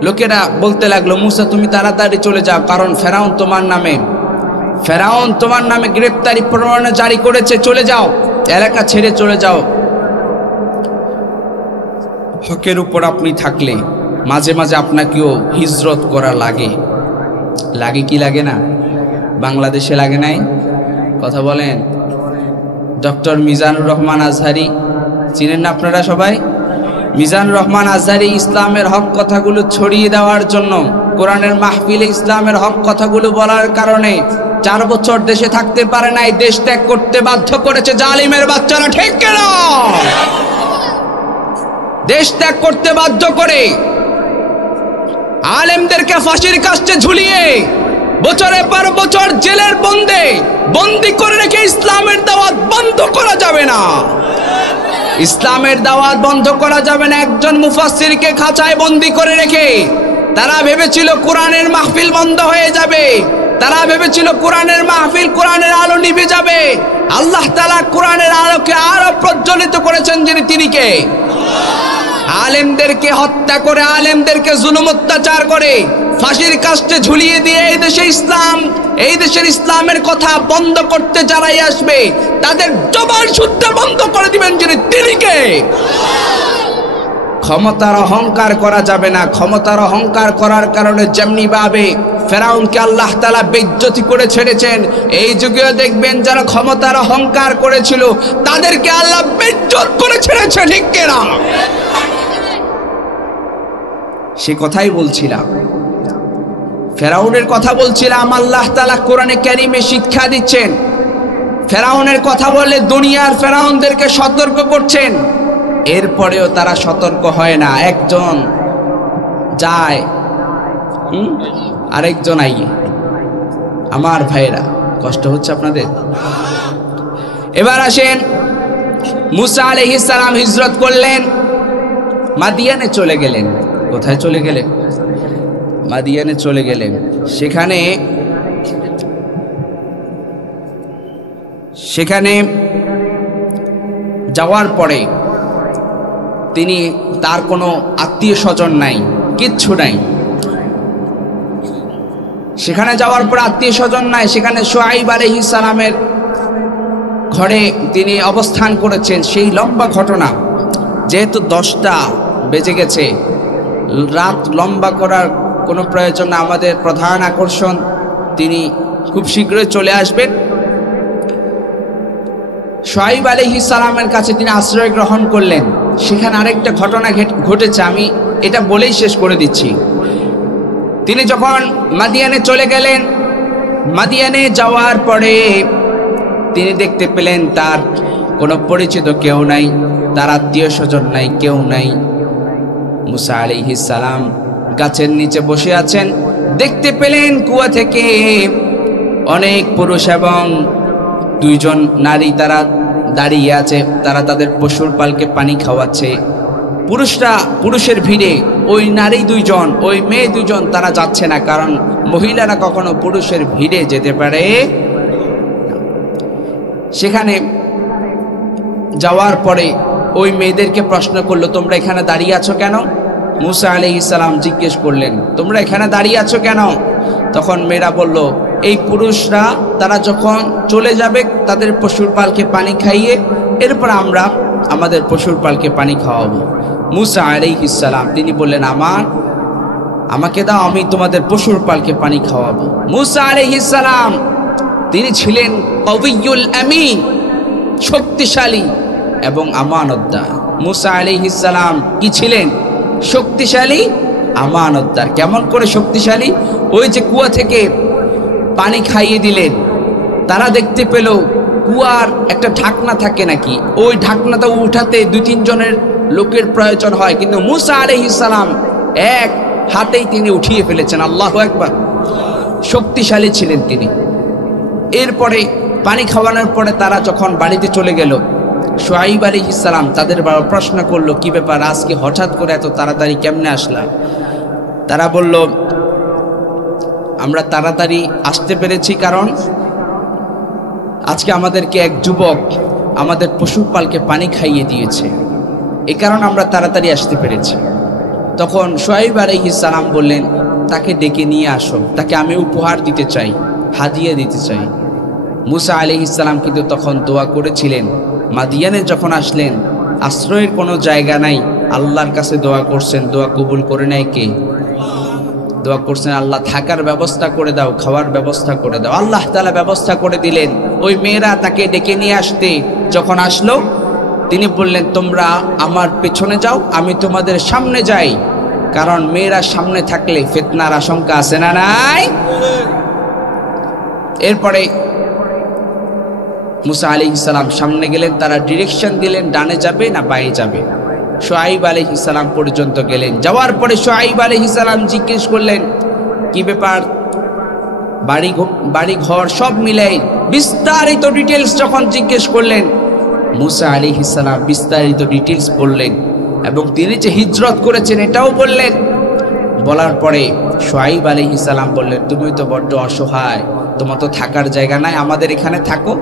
লোকেরা বলতে লাগলো, মুসা তুমি তাড়াতাড়ি চলে যাও, কারণ ফেরাউন তোমার নামে গ্রেফতারি পরোয়ানা জারি করেছে, চলে যাও, এলাকা ছেড়ে চলে যাও। হকের উপর আপনি থাকলে মাঝে মাঝে আপনাকেও হিজরত করা লাগে। লাগে কি লাগে না? বাংলাদেশে লাগে নাই? কথা বলেন। ডক্টর মিজানুর রহমান আজহারি চিনেন না আপনারা সবাই? মিজানুর রহমান আজহারি ইসলামের হক কথাগুলো ছড়িয়ে দেওয়ার জন্য, কোরআনের মাহফিলে ইসলামের হক কথাগুলো বলার কারণে 4 বছর দেশে থাকতে পারে নাই, দেশ ত্যাগ করতে বাধ্য করেছে জালিমের বাচ্চারা, ঠিক কিনা? দেশ ত্যাগ করতে বাধ্য করে আলেমদেরকে ফাঁসির কাস্টে ঝুলিয়ে বছরের পর বছর জেলের বন্দি করে রেখে ইসলামের দাওয়াত বন্ধ করা যাবে না। ইসলামের দাওয়াত বন্ধ করা যাবে না। একজন মুফাসসিরকে খাঁচায় বন্দি করে রেখে তারা ভেবেছিল কোরআনের মাহফিল বন্ধ হয়ে যাবে, তারা ভেবেছিল কোরআনের মাহফিল, কোরআনের আলো নিভে যাবে। আল্লাহ তাআলা কোরআনের আলোকে আরো প্রজ্বলিত করেছেন যিনি, তিনি কে? আলেমদেরকে হত্যা করে, আলেমদেরকে জুলুম অত্যাচার করে ফাঁসির কাস্টে ঝুলিয়ে দিয়ে এই দেশের ইসলামের কথা বন্ধ করতে যারাই আসবে তাদের জবান শুদ্ধ বন্ধ করে দিবেন যিনি, তিনি কে? ক্ষমতার অহংকার করা যাবে না। ক্ষমতার অহংকার করার কারণে যেমনি ভাবে ফেরাউনকে আল্লাহ তাআলা বেইজ্জতি করে ছেড়েছেন, এই যুগেও দেখবেন যারা ক্ষমতার অহংকার করেছিল তাদেরকে আল্লাহ বেইজ্জত করে ছেড়েছে, ঠিক কিনা? সে কথাই বলছিলাম, ফেরাউনের কথা বলছিলাম। আল্লাহ তাআলা কোরআনে কারীমে শিক্ষা দিচ্ছেন, ফেরাউনের কথা বলে দুনিয়ার ফেরাউনদেরকে সতর্ক করছেন, এরপরেও তারা সতর্ক হয় না। একজন যায়, আরেকজন আইয়ে। আমার ভাইরা, কষ্ট হচ্ছে আপনাদের? এবার আসেন, মুসা আলাইহিস সালাম হিজরত করলেন, মাদিয়ানে চলে গেলেন। কোথায় চলে গেলেন? মাদিয়ানে চলে গেলেন। সেখানে যাওয়ার পরে তিনি, তার কোনো আত্মীয় স্বজন নাই, কিচ্ছু নাই। সেখানে যাওয়ার পর আত্মীয় স্বজন নাই, সেখানে শুআইব আলাইহিস সালামের ঘরে তিনি অবস্থান করেছেন। সেই লম্বা ঘটনা, যেহেতু 10টা বেজে গেছে, রাত লম্বা করার কোনো প্রয়োজন না। আমাদের প্রধান আকর্ষণ, তিনি খুব শীঘ্রই চলে আসবেন। শুআইব আলাইহিস সালামের কাছে তিনি আশ্রয় গ্রহণ করলেন। সেখানে আরেকটা ঘটনা ঘটেছে, আমি এটা বলেই শেষ করে দিচ্ছি। তিনি যখন মাদিয়ানে চলে গেলেন, মাদিয়ানে যাওয়ার পরে তিনি দেখতে পেলেন তার কোনো পরিচিত কেউ নাই, তার আত্মীয় স্বজন নাই, কেউ নাই। মুসা আলাইহিস সালাম গাছের নিচে বসে আছেন। দেখতে পেলেন কুয়া থেকে অনেক পুরুষ এবং 2 জন নারী তারা দাঁড়িয়ে আছে, তারা তাদের পশুর পালকে পানি খাওয়াচ্ছে। পুরুষের ভিড়ে ওই নারী 2 জন, ওই মেয়ে 2 জন তারা যাচ্ছে না, কারণ মহিলারা কখনো পুরুষের ভিড়ে যেতে পারে। সেখানে যাওয়ার পরে ওই মেয়েদেরকে প্রশ্ন করলো, তোমরা এখানে দাঁড়িয়ে আছো কেন? মুসা আলাইহিস সালাম জিজ্ঞেস করলেন, তোমরা এখানে দাঁড়িয়ে আছো কেন? তখন মেয়েরা বলল, এই পুরুষরা তারা যখন চলে যাবে তাদের পশুর পালকে পানি খাইয়ে এরপর আমরা আমাদের পশুর পালকে পানি খাওয়াবো। মুসা আলাইহিস সালাম তিনি বললেন, আমাকে দাও, আমি তোমাদের পশুর পালকে পানি খাওয়াবো। মুসা আলাইহিস সালাম তিনি ছিলেন কবিয়ুল আমিন, শক্তিশালী এবং আমানতদার। মুসা আলাইহিস সালাম কি ছিলেন? শক্তিশালী, আমানতদার। কেমন করে শক্তিশালী? ওই যে কুয়া থেকে পানি খাইয়ে দিলেন, তারা দেখতে পেল কুয়ার একটা ঢাকনা থাকে নাকি, ওই ঢাকনাটা উঠাতে 2-3 জনের লোকের প্রয়োজন হয়, কিন্তু মুসা আলাইহিস সালাম এক হাতেই তিনি উঠিয়ে ফেলেছেন। আল্লাহু আকবার, শক্তিশালী ছিলেন তিনি। এরপরে পানি খাওয়ানোর পরে তারা যখন বাড়িতে চলে গেল, শুআইব আলাইহিস সালাম তাদের প্রশ্ন করলো, কি ব্যাপার, আজকে হঠাৎ করে এত তাড়াতাড়ি কেমনে আসলা? তারা বলল, আমরা তাড়াতাড়ি আসতে পেরেছি কারণ আজকে আমাদেরকে এক যুবক আমাদের পশুপালকে পানি খাইয়ে দিয়েছে, এই কারণে আমরা তাড়াতাড়ি আসতে পেরেছি। তখন শুআইব আলাইহিস সালাম বললেন, তাকে ডেকে নিয়ে আসো, তাকে আমি উপহার দিতে চাই, হাদিয়া দিতে চাই। মুসা আলাইহিস সালাম কিন্তু তখন দোয়া করেছিলেন। মাদিয়ানে যখন আসলেন, আশ্রয়ের কোনো জায়গা নাই, আল্লাহর কাছে দোয়া করছেন, দোয়া কবুল করে নেয় কে? দোয়া করছেন, আল্লাহ থাকার ব্যবস্থা করে দাও, খাওয়ার ব্যবস্থা করে দাও। আল্লাহ তাআলা ব্যবস্থা করে দিলেন। ওই মেয়েরা তাকে ডেকে নিয়ে আসতে যখন আসলো, তিনি বললেন, তোমরা আমার পেছনে যাও, আমি তোমাদের সামনে যাই, কারণ মেয়েরা সামনে থাকলে ফিতনার আশঙ্কা আছে না নাই? এরপরে মুসা আলাইহিস সালাম সামনে গেলেন, তারা ডিরেকশন দিলেন ডানে যাবে না বাঁয়ে যাবে। শুআয়ব আলাইহিস সালাম পর্যন্ত গেলেন। যাওয়ার পরে শুআয়ব আলাইহিস সালাম জিজ্ঞেস করলেন, কি ব্যাপার? বাড়ি ঘর সব মিলাই বিস্তারিত ডিটেলস যখন জিজ্ঞেস করলেন, মুসা আলাইহিস সালাম বিস্তারিত ডিটেলস বললেন এবং তিনি যে হিজরত করেছেন এটাও বললেন। বলার পরে শুআয়ব আলাইহিস সালাম বললেন, তুমি তো বড্ড অসহায়, তোমার তো থাকার জায়গা নাই, আমাদের এখানে থাকো।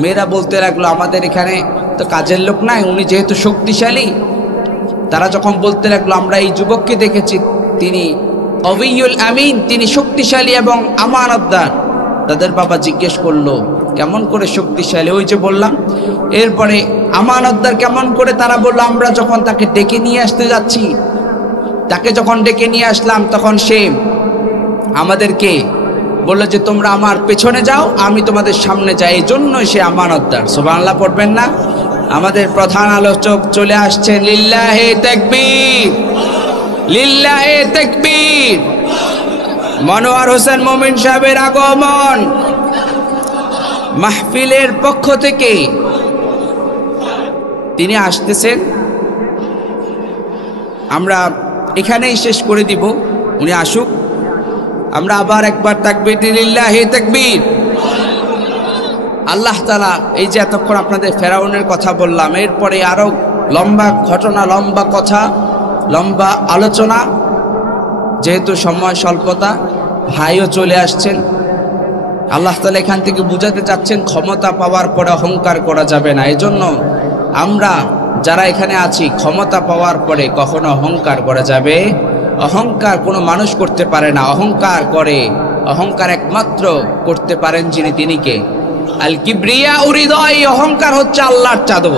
মেয়েরা বলতে লাগলো, আমাদের এখানে তো কাজের লোক নাই, উনি যেহেতু শক্তিশালী। তারা যখন বলতে লাগলো, আমরা এই যুবককে দেখেছি, তিনি কবিউল আমিন, তিনি শক্তিশালী এবং আমানতদার। তাদের বাবা জিজ্ঞেস করলো, কেমন করে শক্তিশালী? ওই যে বললাম। এরপরে আমানতদার কেমন করে? তারা বললো, আমরা যখন তাকে ডেকে নিয়ে আসতে যাচ্ছি, তাকে যখন ডেকে নিয়ে আসলাম, তখন সে আমাদেরকে বললো যে তোমরা আমার পেছনে যাও, আমি তোমাদের সামনে যাই, এই জন্যই সে আমানতদার। সুবহানাল্লাহ পড়বেন না? আমাদের প্রধান আলোচক চলে আসছেন। লিল্লাহে তাকবীর, লিল্লাহে তাকবীর। মনোয়ার হোসেন মোমিন সাহেবের আগমন। মাহফিলের পক্ষ থেকে তিনি আসতেছেন। আমরা এখানেই শেষ করে দিব, উনি আসুক। আমরা আবার একবার তাকবীর, লিল্লাহে তাকবীর। আল্লাহ তাআলা এই যে এতক্ষণ আপনাদের ফেরাউনের কথা বললাম, এরপরে আরো লম্বা ঘটনা, লম্বা কথা, লম্বা আলোচনা। যেহেতু সময় স্বল্পতা, ভাইও চলে আসছেন। আল্লাহ তাআলা এখান থেকে বুঝাতে চাচ্ছেন, ক্ষমতা পাওয়ার পরে অহংকার করা যাবে না। এজন্য আমরা যারা এখানে আছি, ক্ষমতা পাওয়ার পরে কখনো অহংকার করা যাবে? অহংকার কোনো মানুষ করতে পারে না। অহংকার করে, অহংকার একমাত্র করতে পারেন যিনি, তিনি কে? আল কিবরিয়া উরিদা। এই অহংকার হচ্ছে আল্লাহর চাদর।